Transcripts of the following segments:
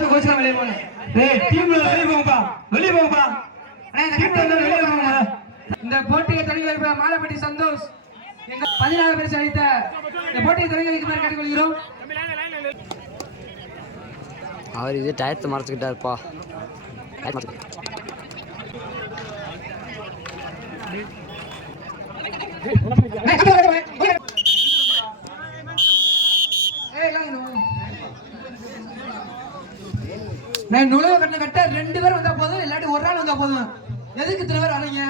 வெளியே போங்க. டீம்ல வெளியே போங்கப்பா, வெளியே போங்கப்பா. இந்த போட்டியை தொடங்கி வைப்ப மாலப்பட்டி சந்தோஷ் 16 பேர் அளித்த இந்த போட்டியை தொடங்கி வைக்குமாறு கேட்டுக்கொள்கிறோம். அவர் இது டயத்தை மறைச்சுக்கிட்டாருப்பா. நுழைவு கண்ணு கட்ட 2 பேர் வந்தா போதும், இல்லாட்டி ஒரு ஆள் வந்தா போதும். எதுக்கு இத்தனை பேர் வரீங்க?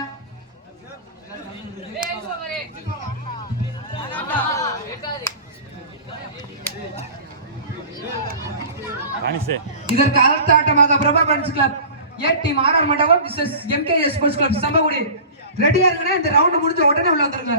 இதற்கு அடுத்த ஆட்டமாக Prabha dance club A team RR Mandapam versus MKS sports club சம்பகுடி. ரெடியா இருங்க, இந்த ரவுண்ட் முடிஞ்ச உடனே உள்ள வந்துருங்க.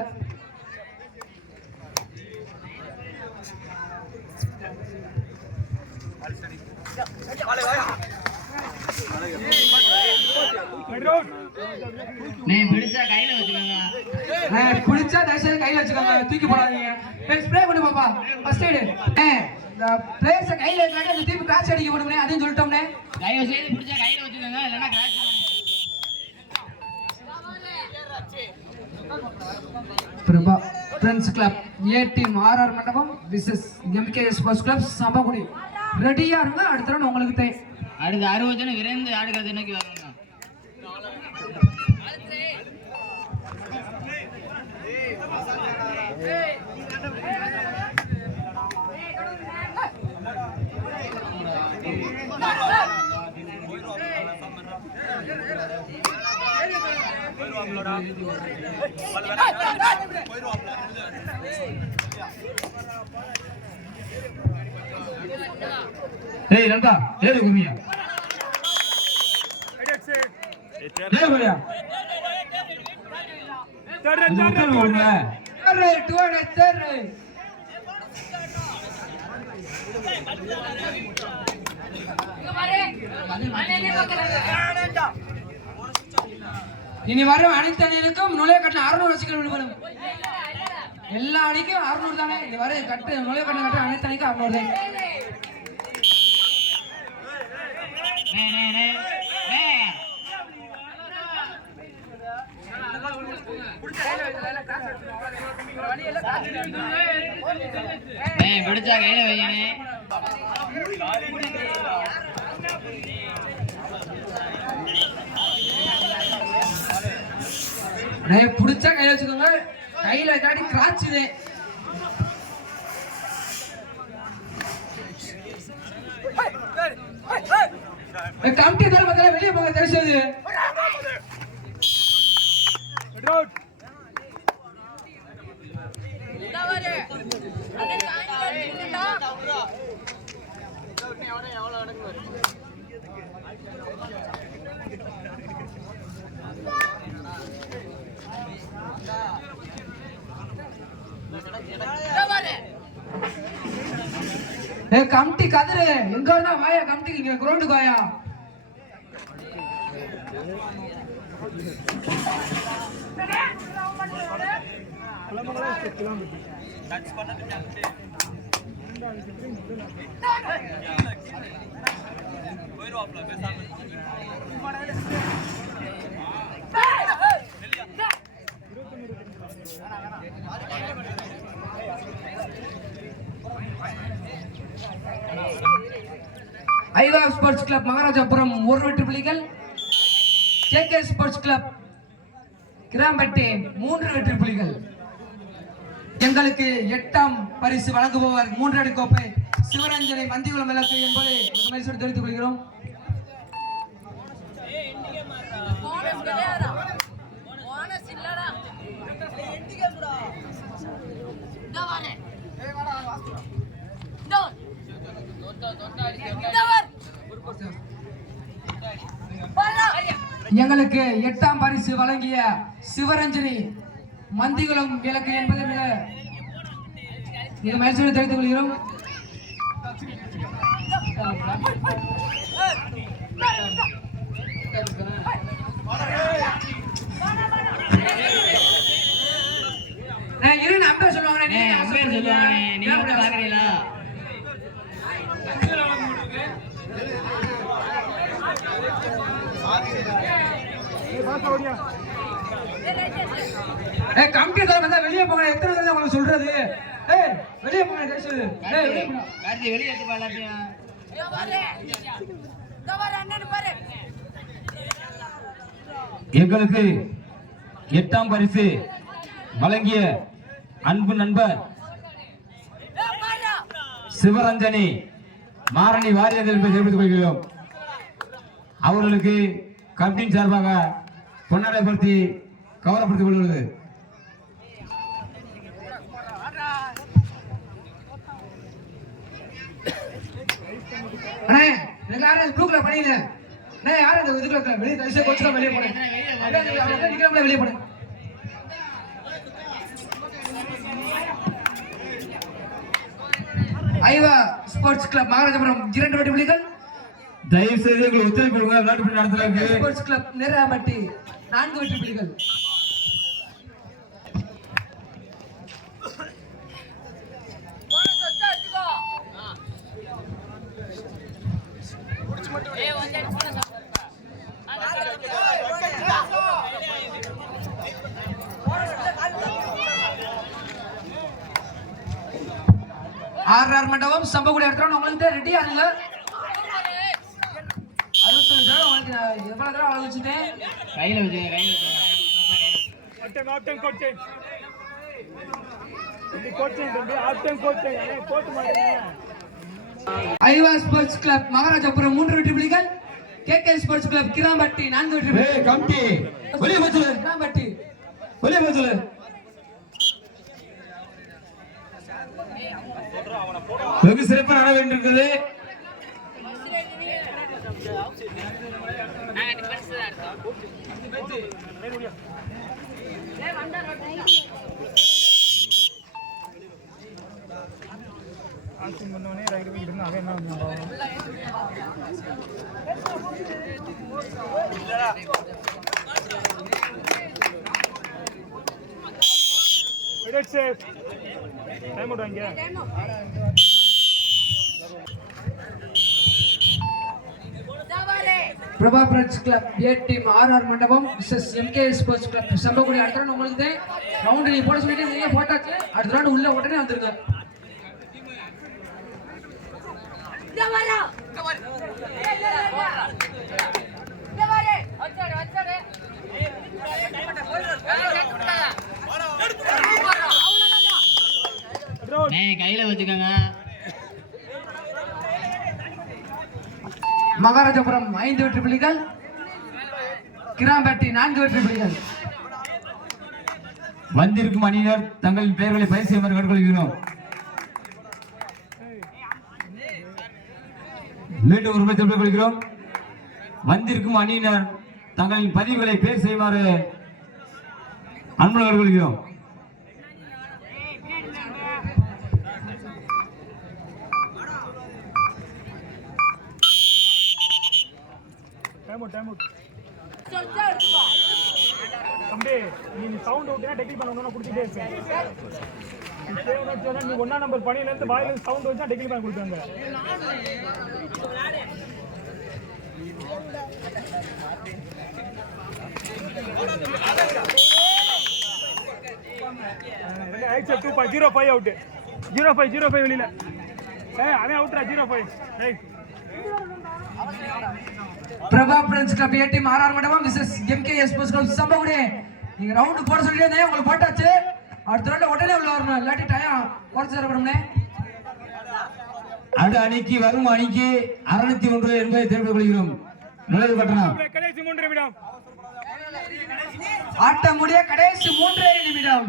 பிடிச்சா கையில வச்சுக்கோங்க, தூக்கி போடாதீங்க. ஸ்ப்ரே கொண்டு பாப்பா, ஃபர்ஸ்ட் எய்ட். பிளேயர்ஸ் கையில வச்சாக்க அந்த டீம் கிராச் அடிக்க போடுங்க, அதையும் சொல்லிட்டோம்னே. தயவு செய்து பிடிச்சா கையில வச்சுக்கோங்க, இல்லனா கிராச். Prabha friends club A team RR Mandapam versus MKS sports club சம்பகுடி. ரெடியா இருங்க, அடுத்த ரவுண்ட் உங்களுக்கு தே. அடுத்து 60 ஜன விரைந்து ஆடுகிறது நோக்கி வரணும். ஏய் ரங்கா ஏறு குமியா ஏறு குமியா தர ஓடுங்க அரே டோடே தர இனி வரும் அனைத்து அணிகளுக்கும் நுழைய கட்டணம் 600 வச்சுக்கணும் விடுபடும். எல்லா அணிக்கும் 600 தானே. இனி வர கட்டு நுழைய கட்டணம் கட்ட அனைத்து அணிக்கும் 600 தான். பிடிச்சா கையில வையனே. புடிச்சா கையில வச்சுக்கோங்க, கையில காட்டி கிராச்சுது. கமிட்டி தர பத்தில வெளியே போங்க, தெரிச்சது. கமிட்டி கதிரு எங்க இருந்தா வாயா, கமிட்டிக்கு இங்க கிரவுண்டுக்கு வாயா. ஐவா ஸ்போர்ட்ஸ் கிளப் மகாராஜாபுரம் 1 வெற்றி புள்ளிகள், கேகே ஸ்போர்ட்ஸ் கிளப் கிராம்பட்டி 3 வெற்றி புள்ளிகள். எங்களுக்கு 8ஆம் பரிசு வழங்குபவர் 3 அடி கோப்பை சிவரஞ்சனை மந்திகுளம் விளக்கு என்பதை மகிழ்ச்சியோடு தெரிவித்துக் கொள்கிறோம். எங்களுக்கு 8ஆம் பரிசு வழங்கிய சிவரஞ்சனி மந்திகுளம் விளக்கு என்பதை மிக மகிழ்ச்சியோடு தெரிவித்துக் கொள்கிறோம். கமிட்டி சார் வந்தா வெளியே போங்க. எத்தனை தடவை உங்களுக்கு சொல்றது? வெளியே போங்க. வெளியே போங்க. கார்த்தி வெளியே எடுத்து பாலாட்டியா எங்களுக்கு 8ஆம் பரிசு வழங்கிய அன்பு நண்பர் சிவரஞ்சனி மாரணி வாரியர்கள் தெரிவித்துக் கொள்கிறோம். அவர்களுக்கு கமிட்டியின் சார்பாக பொன்னாடைப்படுத்தி கௌரவப்படுத்திக் கொள்கிறது. எல்லாரும் ப்ளூக்ல பண்ணிடுங்க. யாரும் இந்த இதுக்குள்ள வெளியே தயவுசெய்து கொஞ்சம் வெளியே போடுங்க. வெளியே போடுங்க. ஐவா ஸ்போர்ட்ஸ் கிளப் மகாராஜபுரம் 2 வெற்றி புள்ளிகள். தயவு செய்து எங்களுக்கு ஒத்துழைப்பு கொடுங்க. விளையாட்டு போட்டி நடத்துறதுக்கு ஸ்போர்ட்ஸ் கிளப் நேராம்பட்டி 4 வெற்றி புள்ளிகள். ஆர்ஆர் மண்டபம் சம்பகுடி எடுத்துறோம். உங்களுக்கு ரெடி ஆகுங்க. 62 தடவை உங்களுக்கு எவ்வளவு தடவை வச்சுட்டேன். கையில வச்சுங்க. ஐவா ஸ்போர்ட்ஸ் கிளப் மகாராஜபுரம் 3 வெற்றி புள்ளிகள். கேகே ஸ்போர்ட்ஸ் கிளப் கிராம்பட்டி 4 வெற்றி புள்ளிகள். கமிட்டி வெளியே போச்சு. கிராம்பட்டி வெளியே போச்சு. வெகு சிறப்பாக நட வேண்டியிருக்கிறது. Prabha friends club A team RR Mandapam versus MK sports club Sambagudi. அடுத்த ரவுண்ட் உங்களுக்கு ரவுண்ட் நீ போட சொல்லிட்டு நீங்க போட்டாச்சு. அடுத்த ரவுண்ட் உள்ள உடனே வந்துருங்க. கையில வச்சுக்கோங்க. மகாராஜபுரம் 5 வெற்றி புள்ளிகள். கிராம்பட்டி 4 வெற்றி புள்ளிகள். வந்திருக்கும் அணியினர் தங்களின் பெயர்களை பயிர் செய்யுமாறு கேட்டுக்கொள்கிறோம். மீண்டும் ஒரு முறை தெரிவித்துக் கொள்கிறோம். வந்திருக்கும் அணியினர் தங்களின் பதிவுகளை பேர் செய்யுமாறு அன்புடன் கேட்டுக்கொள்கிறோம். நீ சவுண்ட் அவுட்னா டெக்னிக் பண்ணனும்னா கொடுத்துட்டே இருப்பேன். நீ 1 நம்பர் பணியில இருந்து வாயில இருந்து சவுண்ட் வச்சா டெக்னிக் பண்ண கொடுத்தாங்க. Actual 2.05 out. 05 வெளியில. அவன் அவுட்ரா 05. Right. Prabha friends club A team RR Mandapam versus MK sports club Sambagudi. நீங்க ரவுண்ட் போட சொல்லிட்டே இருந்தீங்க. உங்களுக்கு போட்டாச்சு. அடுத்த ரவுண்ட் உடனே உள்ள வரணும். இல்லாட்டி டைம் குறைச்சு தரப்படும்னே. அந்த அணிக்கு வரும் அணிக்கு 601 என்பதை தெரிவித்துக் கொள்கிறோம். நுழைவு கட்டணம் கடைசி 3 நிமிடம். ஆட்டம் முடிய கடைசி 3 நிமிடம்.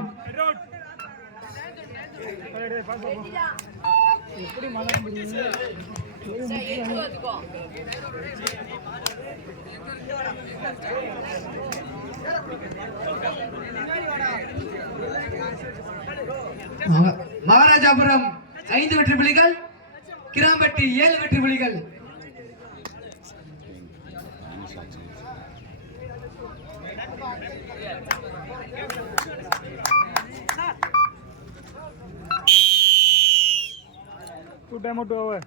எப்படி மழை முடியுது? மகாராஜாபுரம் 5 வெற்றி புள்ளிகள். கிராம்பட்டி 7 வெற்றி புள்ளிகள். Time out over.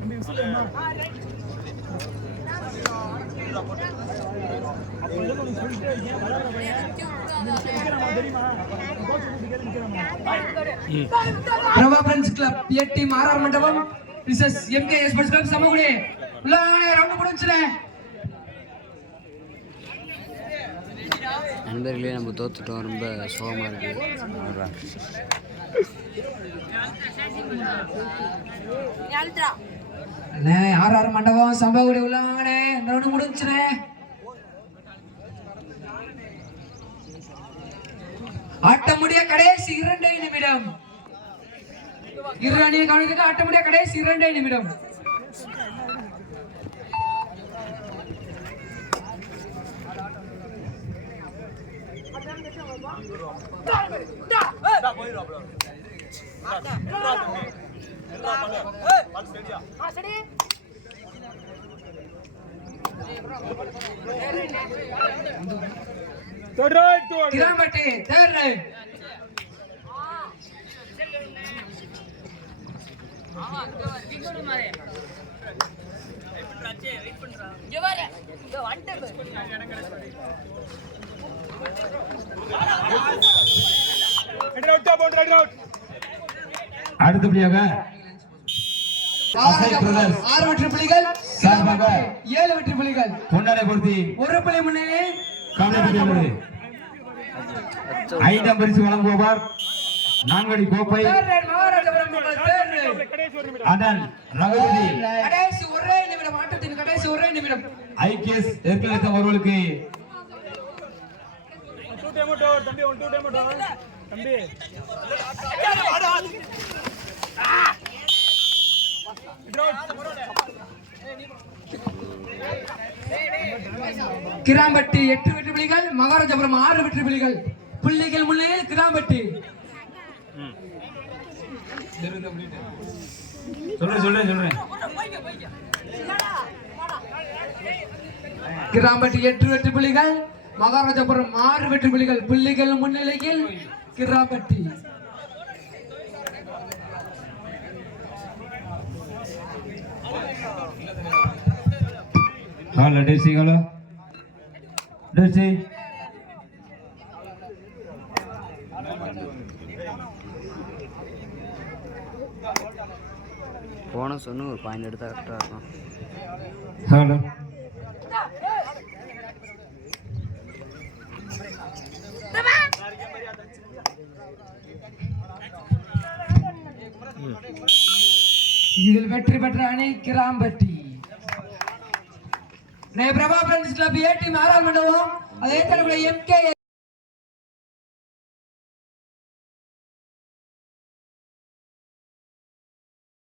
தம்பி விசில் என்ன அப்போ எதுக்கு நீ சொல்லிட்டே இருக்கீங்க விளையாடுற பையன் நிற்கிறாமா தெரியுமா கோச் கேட்டு நிற்கிறாமா Prabha friends club A team RR Mandapam versus MK sports club Samakudi உள்ளானே ரவுண்ட் முடிஞ்சுனே. நண்பர்களே நம்ம தோத்துட்டோம், ரொம்ப சோகமாக இருக்கு. அண்ணே ஆர்ஆர் மண்டபம் சம்பகுடி உள்ளானே ரவுண்ட் முடிஞ்சுனே. ஆட்டம் முடிய கடைசி 2 நிமிடம். இரு அணியை கவனிக்க ஆட்டம் முடிய கடைசி 2 நிமிடம். கிராமட்டி தேர்ட் ரைட். அடுத்தபடியாக 6 வெற்றி புள்ளிகள் சார்பாக 7 வெற்றி புள்ளிகள். பொன்னாடை பொருத்தி ஒரு புள்ளி முன்னே கவலைப்பட்டுள்ளது. 5ஆம் பரிசு வழங்குவார் 4 அடி கோப்பை மகாராஜபுரம் மக்கள் தேர்ட் ரைட். கடைசி ஒரு நிமிடம் அண்ணன் ரகுபதி கடைசி 1 நிமிடம். ஆட்டத்தின் கடைசி 1 நிமிடம். ஐகேஎஸ் ஏற்கனவே அவர்களுக்கு டூ டைம் அவுட் ஓவர் தம்பி 1 2 டைம் அவுட் ஓவர் தம்பி கிராம்பட்டி 8 வெற்றி புள்ளிகள், மகாராஜபுரம் 6 வெற்றி புள்ளிகள். புள்ளிகள் முன்னிலையில் கிராம்பட்டி. சொல்றேன் கிராம்பட்டி 8 வெற்றி புள்ளிகள், மகாராஜபுரம் 6 வெற்றி புள்ளிகள். புள்ளிகள் முன்னிலையில் கிராம்பட்டி. ஹலோ டெசி போன சொன்னு ஒரு பாயிண்ட் எடுத்தா கரெக்டாக இருக்கும். ஹலோ இதில் வெற்றி பெற்ற அணி Krampatti. Prabha friends club A team RR Mandapam அதே தலைவர் எம்கே